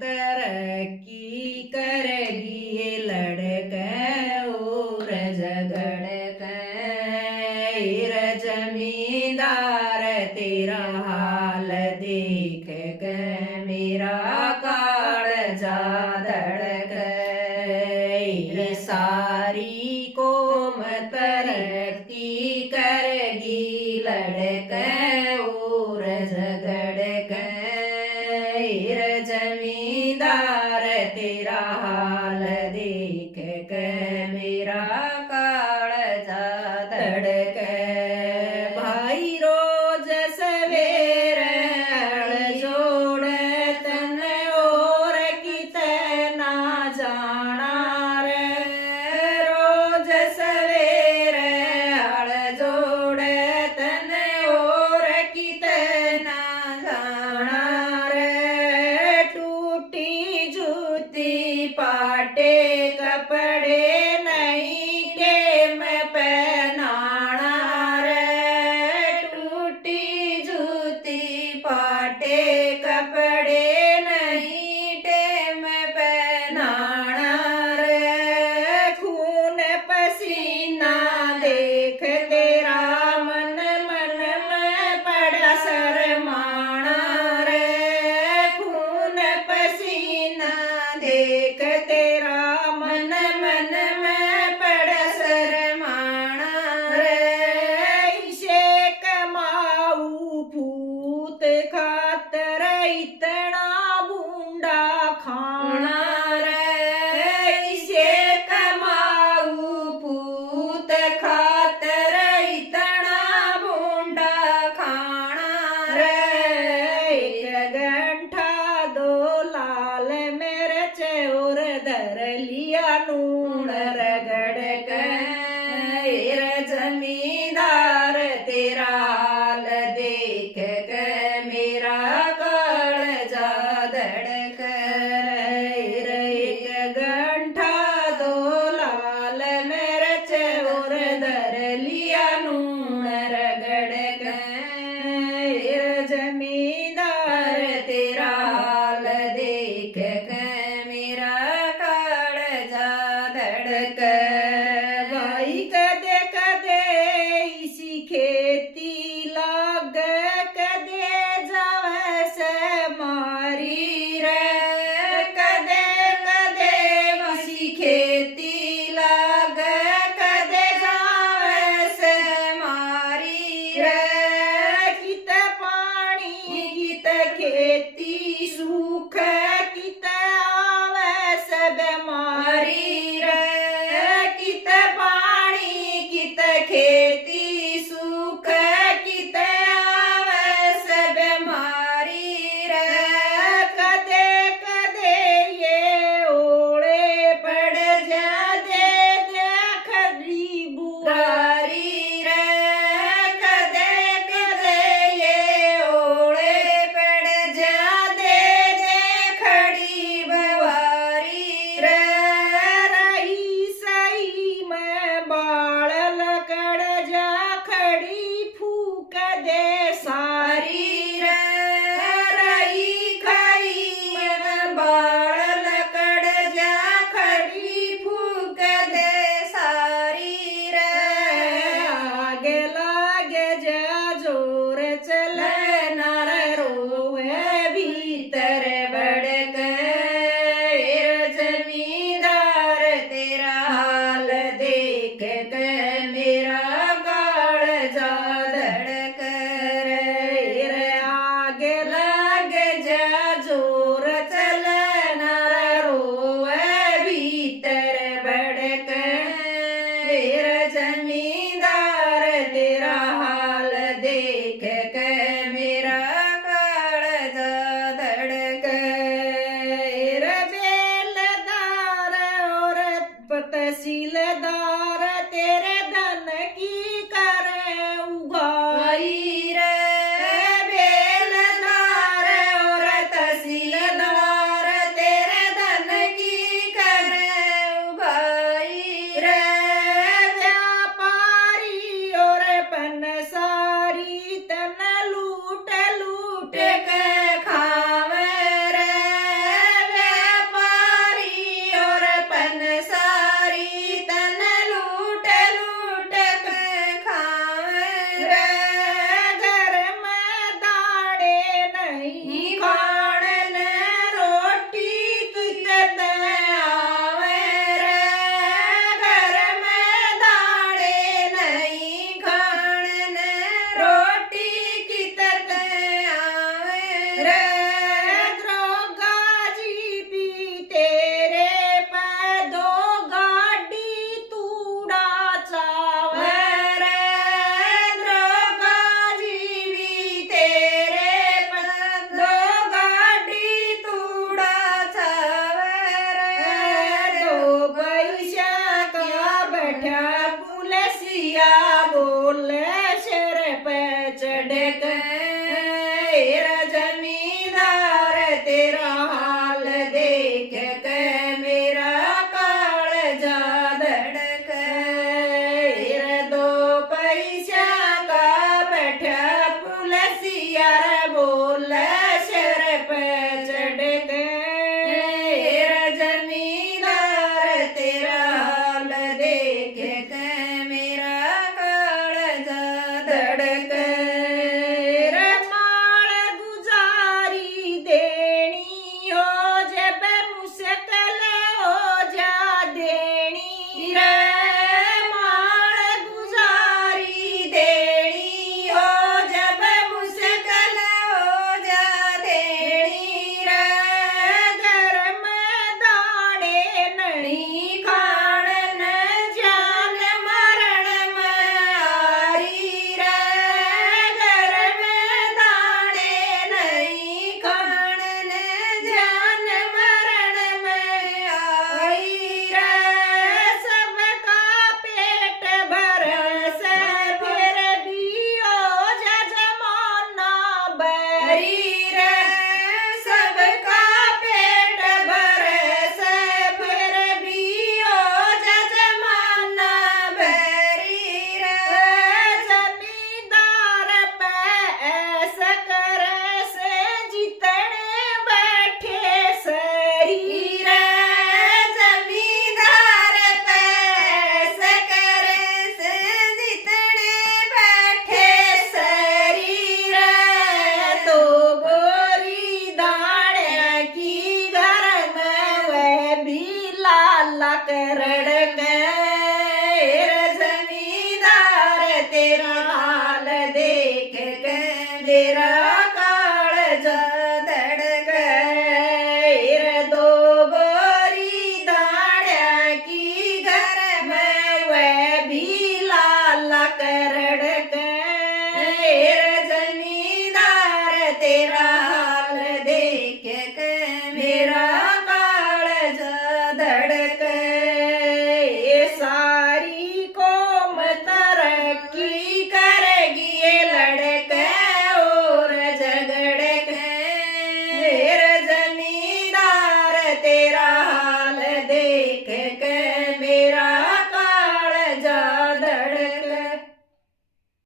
तरक्की करेगी ये लड़के और झगड़ जमींदार तेरा हाल देख के मेरा काळजा धड़क सारी कौम तरक्की करेगी लड़के और झगड़ जमींदार तेरा हाल देख के मेरा काळजा धड़क भाई रोज सवेर जोड़ तन और कितना जाना रे रोज सवेर जोड़ तन और कितना जाना रे टूटी जूती पाटे कपड़े नहीं टेम पहनाना रे टूटी जूती पाटे कपड़े नहीं टेम पहनाना रे खून पसीना देख तेरा मन मन में पड़ा शर्माना रे खून पसीना देख तेरा मन मन में पड़ा शर्माना रे इसे कमाऊ फूत खातर इतना बूंदा खाना रे इसे कमाऊ फूत खातर इतना बूंदा खाना रे एक घंटा दो लाल मिर्च और धर लिया नून रगड़ कर जमींदार तेरा हाल देख के मेरा काळजा धड़क एक घंटा दो लाल मिर्च और धर लिया नून रगड़ कर जमींदार तेरा हाल देख के मेरा काळजा धड़क भाई कदे कदे इसी खेती लाग कदे जावे से मारी रे कदे कदे इसी खेती लाग कदे जावे से मारी रे कित पानी कित खेती सूख कित आवे से बीमारी रे कित पानी कित खेती सूख कित आवे से बीमारी रे कदे कदे ये ओले पड़ जा दे खड़ी बुआरी रे कदे कदे ये ओले पड़ जा दे खड़ी बुआरी रे रही सही में बाल लकड़ जा खड़ी फूक दे सारी रे रही खई में बाल लकड़ जा खड़ी फूक दे सारी रे आगे लागे जा जोर चले नर रोवे भीतर बड़क जमींदार तेरा हाल देख के मेरा काळजा धड़क रे आगे लागे जा जोर चले नर रोवे भीतर बड़क जमींदार तेरा हाल देख के मेरा काळजा धड़क बेलदार और तहसीलदार तेरे धन की करे उगाई रे बेलदार और तहसीलदार तेरे धन की करे उगाई रे व्यापारी और पनसारी चढ़ रे जमींदार तेरा हाल देख के मेरा कालजा धड़क रे दो पैसा का बैठा पुलसिया रे बोल सिर पे चढ़ रे जमींदार तेरा हाल देख के मेरा कालजा धड़क रे माल गुजारी देनी हो जब मुश्किल हो जा देनी रे माल गुजारी देनी हो जब मुश्किल हो जा देनी रे घर में दाने नहीं खाण न जान मरण मारी रे घर में दाने नहीं खाण न जान मरण में आई रे सबका पेट भर से फिर भी हो जा जमाना बैरी रे सबका पेट भर से फिर भी हो जा जमाना बैरी रे जमींदार पे ऐसा करे से जितने बैठे सही रे जमींदार पे ऐसा करे से जितने बैठे सही रे तो बोरी दाने की घर में वह भी लाला करड़ गए रे जमींदार तेरा हाल देख के मेरा